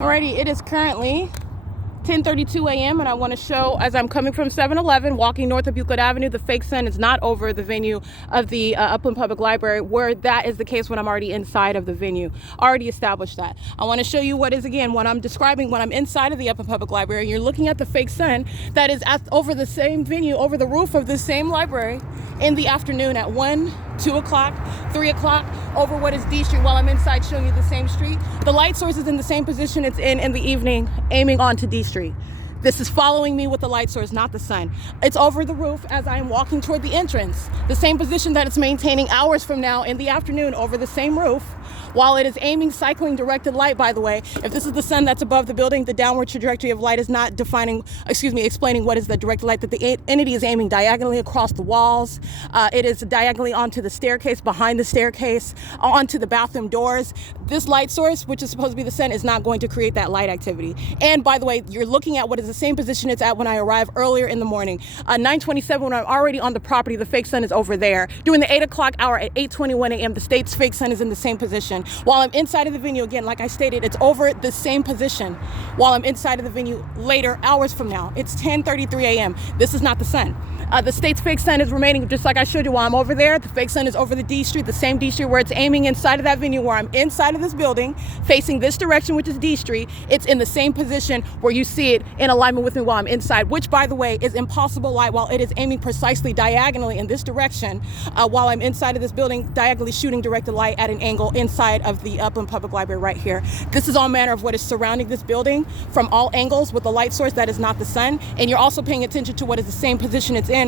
Alrighty, it is currently 10:32 a.m. and I want to show, as I'm coming from 7-Eleven, walking north of Euclid Avenue, the fake sun is not over the venue of the Upland Public Library, where that is the case when I'm already inside of the venue. Already established that. I want to show you what is, again, when I'm describing when I'm inside of the Upland Public Library, and you're looking at the fake sun that is over the same venue, over the roof of this same library in the afternoon at 1, 2 o'clock, 3 o'clock, over what is D Street, while I'm inside showing you the same street. The light source is in the same position it's in the evening, aiming onto D Street. This is following me with the light source, not the sun. It's over the roof as I am walking toward the entrance. The same position that it's maintaining hours from now in the afternoon over the same roof, while it is aiming cycling directed light, by the way. If this is the sun that's above the building, the downward trajectory of light is not explaining what is the directed light, that the entity is aiming diagonally across the walls. It is diagonally onto the staircase, behind the staircase, onto the bathroom doors. This light source, which is supposed to be the sun, is not going to create that light activity. And by the way, you're looking at what is the same position it's at when I arrive earlier in the morning. 9:27, when I'm already on the property, the fake sun is over there. During the 8 o'clock hour at 8:21 a.m., the state's fake sun is in the same position. While I'm inside of the venue, again, like I stated, it's over the same position. While I'm inside of the venue later, hours from now, it's 10:33 a.m. This is not the sun. The state's fake sun is remaining, just like I showed you while I'm over there. The fake sun is over the D Street, the same D Street where it's aiming inside of that venue, where I'm inside of this building, facing this direction, which is D Street. It's in the same position where you see it in alignment with me while I'm inside, which, by the way, is impossible light, while it is aiming precisely diagonally in this direction, while I'm inside of this building, diagonally shooting directed light at an angle inside of the Upland Public Library right here. This is all manner of what is surrounding this building from all angles with the light source that is not the sun. And you're also paying attention to what is the same position it's in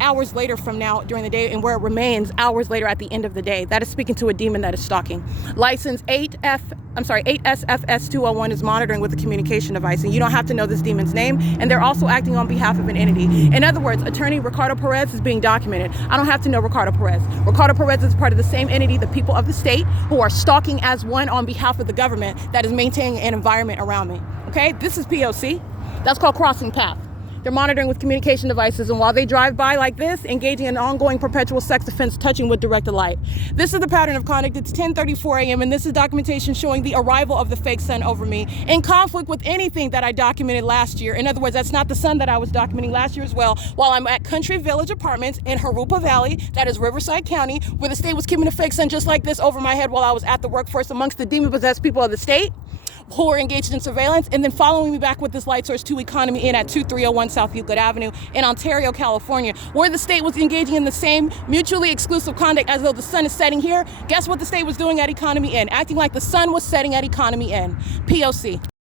hours later from now during the day, and where it remains hours later at the end of the day. That is speaking to a demon that is stalking. License 8SFS201 is monitoring with a communication device, and you don't have to know this demon's name, and they're also acting on behalf of an entity. In other words, attorney Ricardo Perez is being documented. I don't have to know Ricardo Perez. Ricardo Perez is part of the same entity, the people of the state, who are stalking as one on behalf of the government that is maintaining an environment around me. Okay, this is P.O.C. That's called crossing path. They're monitoring with communication devices, and while they drive by like this, engaging in an ongoing perpetual sex offense, touching with directed light. This is the pattern of conduct. It's 10:34 a.m. and this is documentation showing the arrival of the fake sun over me, in conflict with anything that I documented last year. In other words, that's not the sun that I was documenting last year as well, while I'm at Country Village Apartments in Jurupa Valley, that is Riverside County, where the state was keeping a fake sun just like this over my head while I was at the workforce amongst the demon-possessed people of the state who are engaged in surveillance, and then following me back with this light source to Economy Inn at 2301 South Euclid Avenue in Ontario, California, where the state was engaging in the same mutually exclusive conduct as though the sun is setting here. Guess what the state was doing at Economy Inn? Acting like the sun was setting at Economy Inn. P.O.C.